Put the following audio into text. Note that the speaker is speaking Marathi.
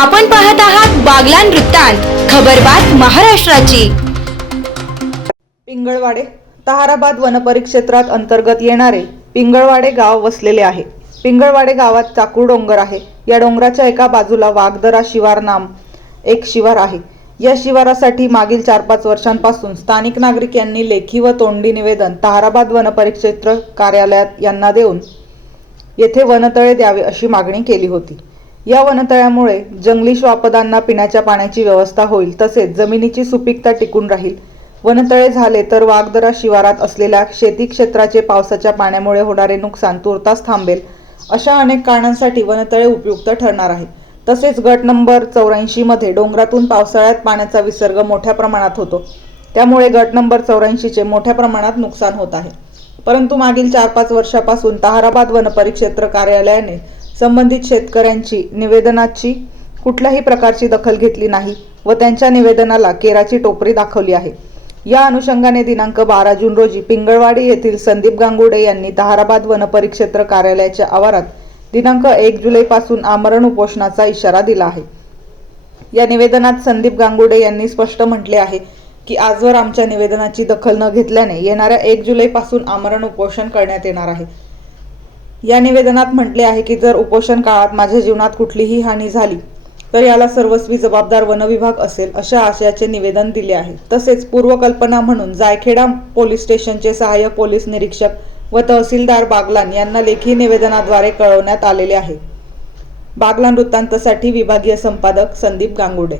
आपण पाहत आहात बागलान वृत्तांत खबरबात महाराष्ट्राची. पिंगळवाडे तहाराबाद वनपरिक्षेत्रात अंतर्गत येणारे पिंगळवाडे गाव वसलेले आहे. पिंगळवाडे गावात चाकूर डोंगर आहे. या डोंगराच्या एका बाजूला वाघदरा शिवार नाम एक शिवार आहे. या शिवारासाठी मागील चार पाच वर्षांपासून स्थानिक नागरिक यांनी लेखी व तोंडी निवेदन तहाराबाद वनपरिक्षेत्र कार्यालयात यांना देऊन येथे वनतळे द्यावे अशी मागणी केली होती. या वनतळ्यामुळे जंगली श्वापदांना पिण्याच्या पाण्याची व्यवस्था होईल तसेच जमिनीची सुपीकता टिकून राहील. वनतळे झाले तर वाघदरा शिवारात असलेल्या शेती क्षेत्राचे पावसाच्या पाण्यामुळे होणारे नुकसान तुर्तास थांबेल अशा अनेक कारणांसाठी वनतळे उपयुक्त ठरणार आहे तसेच गट नंबर चौऱ्याऐंशीमध्ये डोंगरातून पावसाळ्यात पाण्याचा विसर्ग मोठ्या प्रमाणात होतो. त्यामुळे गट नंबर चौऱ्याऐंशीचे मोठ्या प्रमाणात नुकसान होत आहे. परंतु मागील चार पाच वर्षापासून ताहाराबाद वनपरिक्षेत्र कार्यालयाने संबंधित शेतकऱ्यांची निवेदनाची कुठल्याही प्रकारची दखल घेतली नाही व त्यांच्या निवेदनाला केराची टोपरी दाखवली आहे. या अनुषंगाने दिनांक बारा जून रोजी पिंगळवाडी येथील संदीप गांगुडे यांनी ताहाराबाद वनपरिक्षेत्र कार्यालयाच्या आवारात दिनांक एक जुलैपासून आमरण उपोषणाचा इशारा दिला आहे. या निवेदनात संदीप गांगुडे यांनी स्पष्ट म्हटले आहे की आजवर आमच्या निवेदनाची दखल न घेतल्याने येणाऱ्या एक जुलैपासून आमरण उपोषण करण्यात येणार आहे. या निवेदनात म्हटले आहे की जर उपोषण काळात माझ्या जीवनात कुठलीही हानी झाली तर याला सर्वस्वी जबाबदार वनविभाग असेल अशा आशयाचे निवेदन दिले आहे. तसेच पूर्वकल्पना म्हणून जायखेडा पोलीस स्टेशनचे सहाय्यक पोलीस निरीक्षक व तहसीलदार बागलान यांना लेखी निवेदनाद्वारे कळवण्यात आलेले आहे. बागलान वृत्तांतसाठी विभागीय संपादक संदीप गांगुडे.